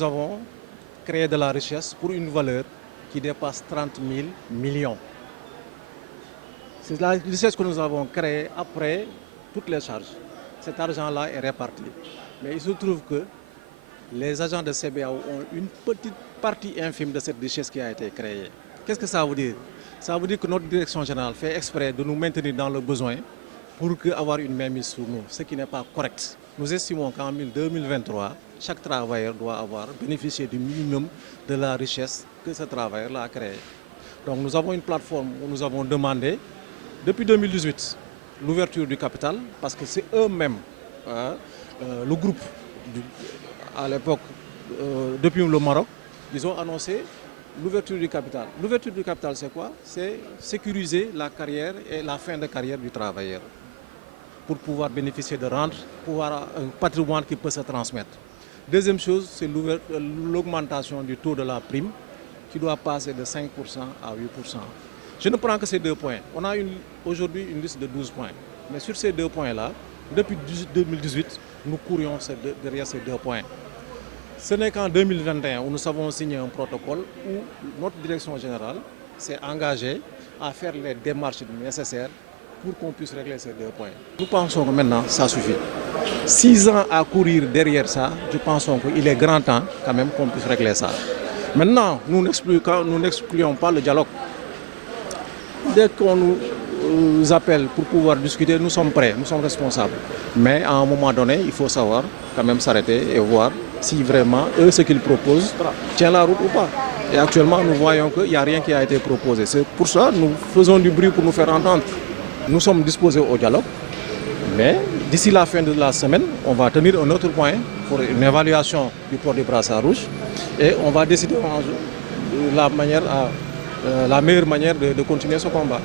nous avons créé de la richesse pour une valeur qui dépasse 30 000 millions. C'est la richesse que nous avons créée après toutes les charges. Cet argent-là est réparti. Mais il se trouve que les agents de CBAO ont une petite partie infime de cette richesse qui a été créée. Qu'est-ce que ça veut dire? Ça veut dire que notre direction générale fait exprès de nous maintenir dans le besoin pour avoir une mainmise sur nous, ce qui n'est pas correct. Nous estimons qu'en 2023, chaque travailleur doit avoir bénéficié du minimum de la richesse que ce travailleur a créée. Donc nous avons une plateforme où nous avons demandé, depuis 2018, l'ouverture du capital, parce que c'est eux-mêmes, le groupe, à l'époque, depuis le Maroc, ils ont annoncé l'ouverture du capital. L'ouverture du capital, c'est quoi? C'est sécuriser la carrière et la fin de carrière du travailleur pour pouvoir bénéficier de rentes, pour avoir un patrimoine qui peut se transmettre. Deuxième chose, c'est l'augmentation du taux de la prime qui doit passer de 5% à 8%. Je ne prends que ces 2 points. On a aujourd'hui une liste de 12 points. Mais sur ces 2 points-là, depuis 2018, nous courions derrière ces 2 points. Ce n'est qu'en 2021 où nous avons signé un protocole où notre direction générale s'est engagée à faire les démarches nécessaires pour qu'on puisse régler ces 2 points. Nous pensons que maintenant, ça suffit. 6 ans à courir derrière ça, je pense qu'il est grand temps quand même qu'on puisse régler ça. Maintenant, nous n'excluons pas le dialogue. Dès qu'on nous appelle pour pouvoir discuter, nous sommes prêts, nous sommes responsables. Mais à un moment donné, il faut savoir quand même s'arrêter et voir si vraiment eux, ce qu'ils proposent, tient la route ou pas. Et actuellement, nous voyons qu'il n'y a rien qui a été proposé. C'est pour ça que nous faisons du bruit pour nous faire entendre. Nous sommes disposés au dialogue, mais d'ici la fin de la semaine, on va tenir un autre point pour une évaluation du port du brassard rouge et on va décider la meilleure manière de continuer ce combat.